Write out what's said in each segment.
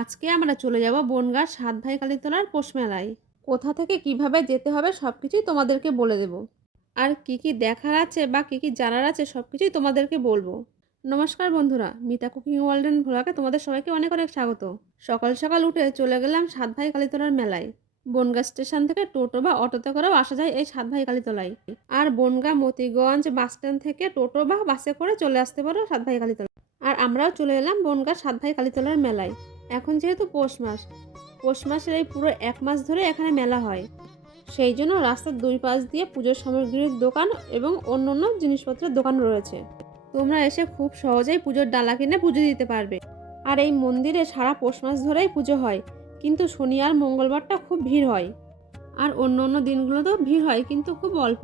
আজকে আমরা চলে যাব বনগাঁর সাতভাই কালীতলার পৌষ মেলায়। কোথা থেকে কিভাবে যেতে হবে সবকিছুই তোমাদেরকে বলে দেব। আর কি কি দেখার আছে বা কি কি জানার আছে সবকিছুই তোমাদেরকে বলবো। নমস্কার বন্ধুরা, মিতা কুকিং ওয়ার্ল্ড এন্ড ভ্লগে তোমাদের সবাইকে অনেক অনেক স্বাগত। সকাল সকাল উঠে চলে গেলাম সাতভাই কালীতলার মেলায়। বনগাঁ স্টেশন থেকে টোটো বা অটোতে করেও আসা যায় এই সাতভাই কালীতলায়। আর বনগাঁ মতিগঞ্জ বাস স্ট্যান্ড থেকে টোটো বা বাসে করে চলে আসতে পারো সাতভাই কালীতলা। আর আমরাও চলে এলাম বনগাঁ সাতভাই কালীতলার মেলায়। এখন যেহেতু পৌষ মাসের এই পুরো 1 মাস ধরে এখানে মেলা হয়, সেই জন্য রাস্তার দুই পাশ দিয়ে পুজোর সামগ্রীর দোকান এবং অন্যান্য জিনিসপত্রের দোকান রয়েছে। তোমরা এসে খুব সহজেই পুজোর ডালা কিনে পুজো দিতে পারবে। আর এই মন্দিরে সারা পৌষ মাস ধরেই পুজো হয়, কিন্তু শনি আর মঙ্গলবারটা খুব ভিড় হয়। আর অন্য দিনগুলোতেও ভিড় হয়, কিন্তু খুব অল্প।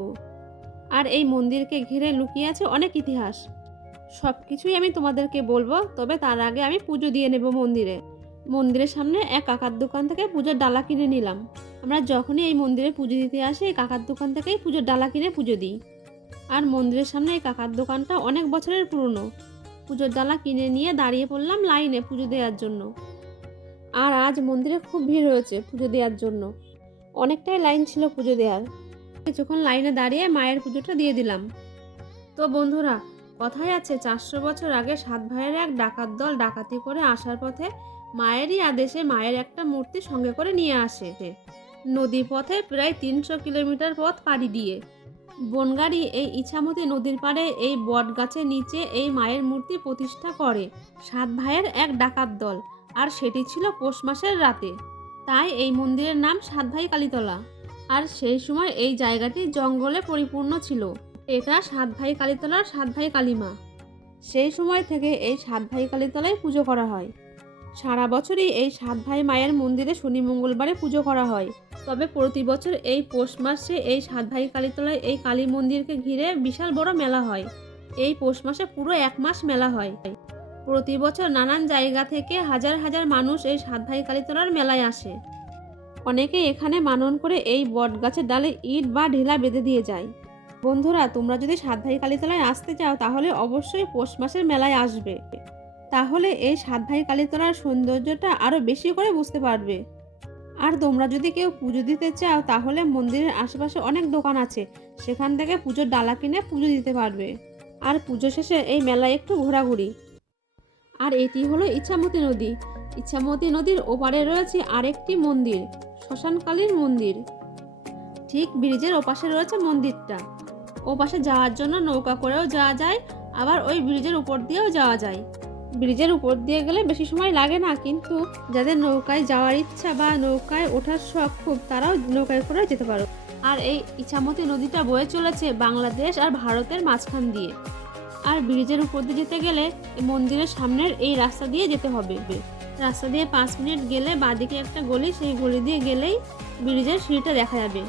আর এই মন্দিরকে ঘিরে লুকিয়ে আছে অনেক ইতিহাস। সব কিছুই আমি তোমাদেরকে বলবো, তবে তার আগে আমি পুজো দিয়ে নেব মন্দিরের সামনে এক কাকার দোকান থেকে পুজোর ডালা কিনে নিলাম। আমরা যখনই এই মন্দিরে পুজো দিতে আসি এই কাকার দোকান থেকেই পুজোর ডালা কিনে পুজো দিই। আর মন্দিরের সামনে এই কাকার দোকানটা অনেক বছরের পুরনো। পুজোর ডালা কিনে নিয়ে দাঁড়িয়ে পড়লাম লাইনে পুজো দেওয়ার জন্য। আর আজ মন্দিরে খুব ভিড় হয়েছে পুজো দেওয়ার জন্য, অনেকটাই লাইন ছিল পুজো দেওয়ার। কিছুক্ষণ লাইনে দাঁড়িয়ে মায়ের পুজোটা দিয়ে দিলাম। তো বন্ধুরা, কথায় আছে 400 বছর আগে সাত ভাইয়ের এক ডাকাত দল ডাকাতি করে আসার পথে মায়েরই আদেশে মায়ের একটা মূর্তি সঙ্গে করে নিয়ে আসে নদী পথে প্রায় 300 কিলোমিটার পথ পাড়ি দিয়ে। বনগাঁরই এই ইছামতি নদীর পাড়ে এই বট গাছের নিচে এই মায়ের মূর্তি প্রতিষ্ঠা করে সাত ভাইয়ের এক ডাকাত দল। আর সেটি ছিল পৌষ মাসের রাতে, তাই এই মন্দিরের নাম সাতভাই কালীতলা। আর সেই সময় এই জায়গাটি জঙ্গলে পরিপূর্ণ ছিল। এটা সাতভাই কালীতলার সাতভাই কালীমা। সেই সময় থেকে এই সাতভাই কালীতলায় পুজো করা হয়। সারা বছরই এই সাতভাই মায়ের মন্দিরে শনি মঙ্গলবারে পুজো করা হয়। তবে প্রতি বছর এই পৌষ মাসে এই সাতভাই কালীতলায় এই কালী মন্দিরকে ঘিরে বিশাল বড় মেলা হয়। এই পৌষ মাসে পুরো 1 মাস মেলা হয়। প্রতি বছর নানান জায়গা থেকে হাজার হাজার মানুষ এই সাতভাই কালীতলার মেলায় আসে। অনেকে এখানে মানন করে এই বট গাছের ডালে ইট বা ঢিলা বেঁধে দিয়ে যায়। বন্ধুরা, তোমরা যদি সাতভাই কালীতলায় আসতে চাও তাহলে অবশ্যই পৌষ মাসের মেলায় আসবে। তাহলে এই সাতভাই কালীতলার সৌন্দর্যটা আরও বেশি করে বুঝতে পারবে। আর তোমরা যদি কেউ পুজো দিতে চাও তাহলে মন্দিরের আশেপাশে অনেক দোকান আছে, সেখান থেকে পুজোর ডালা কিনে পুজো দিতে পারবে। আর পুজো শেষে এই মেলায় একটু ঘোরাঘুরি। আর এটি হলো ইছামতি নদী। ইছামতি নদীর ওপারে রয়েছে আরেকটি মন্দির, শ্মশানকালীর মন্দির। ঠিক ব্রিজের ওপাশে রয়েছে মন্দিরটা। ওপাশে যাওয়ার জন্য নৌকা করেও যাওয়া যায়, আবার ওই ব্রিজের উপর দিয়েও যাওয়া যায়। ব্রিজের উপর দিয়ে গেলে বেশি সময় লাগে না, কিন্তু যাদের নৌকায় যাওয়ার ইচ্ছা বা নৌকায় ওঠার শখ খুব, তারাও নৌকায় করে যেতে পারো। আর এই ইছামতি নদীটা বয়ে চলেছে বাংলাদেশ আর ভারতের মাঝখান দিয়ে। আর ব্রিজের উপর দিয়ে যেতে গেলে মন্দিরের সামনের এই রাস্তা দিয়ে যেতে হবে। রাস্তা দিয়ে 5 মিনিট গেলে বাঁদিকে একটা গলি, সেই গলি দিয়ে গেলেই ব্রিজের সিঁড়িটা দেখা যাবে।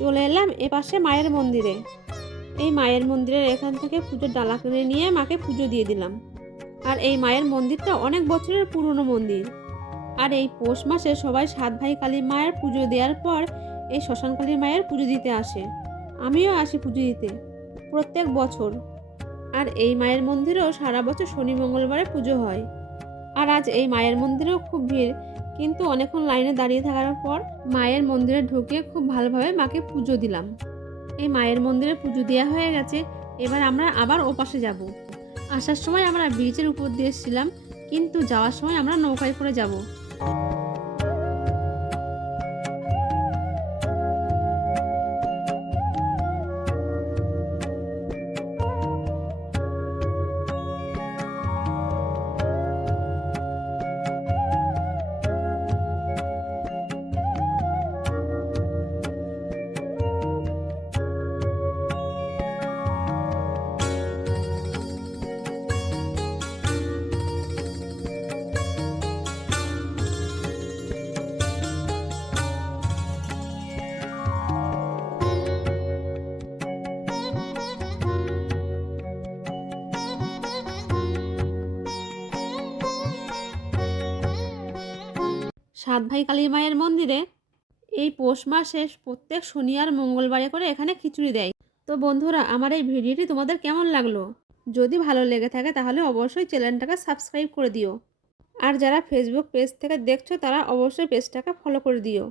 চলে এলাম এপাশে মায়ের মন্দিরে। এই মায়ের মন্দিরের এখান থেকে পুজোর ডালা কিনে নিয়ে মাকে পুজো দিয়ে দিলাম। আর এই মায়ের মন্দিরটা অনেক বছরের পুরনো মন্দির। আর এই পৌষ মাসে সবাই সাতভাই কালী মায়ের পুজো দেওয়ার পর এই শ্মশানকালী মায়ের পুজো দিতে আসে। আমিও আসি পুজো দিতে প্রত্যেক বছর। আর এই মায়ের মন্দিরেও সারা বছর শনি মঙ্গলবারে পুজো হয়। আর আজ এই মায়ের মন্দিরেও খুব ভিড়, কিন্তু অনেকক্ষণ লাইনে দাঁড়িয়ে থাকার পর মায়ের মন্দিরে ঢুকে খুব ভালোভাবে মাকে পুজো দিলাম। এই মায়ের মন্দিরে পুজো দেওয়া হয়ে গেছে, এবার আমরা আবার ওপাশে যাব। আসার সময় আমরা ব্রিজের উপর দিয়ে এসেছিলাম, কিন্তু যাওয়ার সময় আমরা নৌকায় করে যাব। সাত ভাই কালী মায়ের মন্দিরে এই পৌষ মাসে প্রত্যেক শনি আর মঙ্গলবারে করে এখানে খিচুড়ি দেয়। তো বন্ধুরা, আমার এই ভিডিওটি তোমাদের কেমন লাগলো? যদি ভালো লেগে থাকে তাহলে অবশ্যই চ্যানেলটাকে সাবস্ক্রাইব করে দিও। আর যারা ফেসবুক পেজ থেকে দেখছো তারা অবশ্যই পেজটাকে ফলো করে দিও।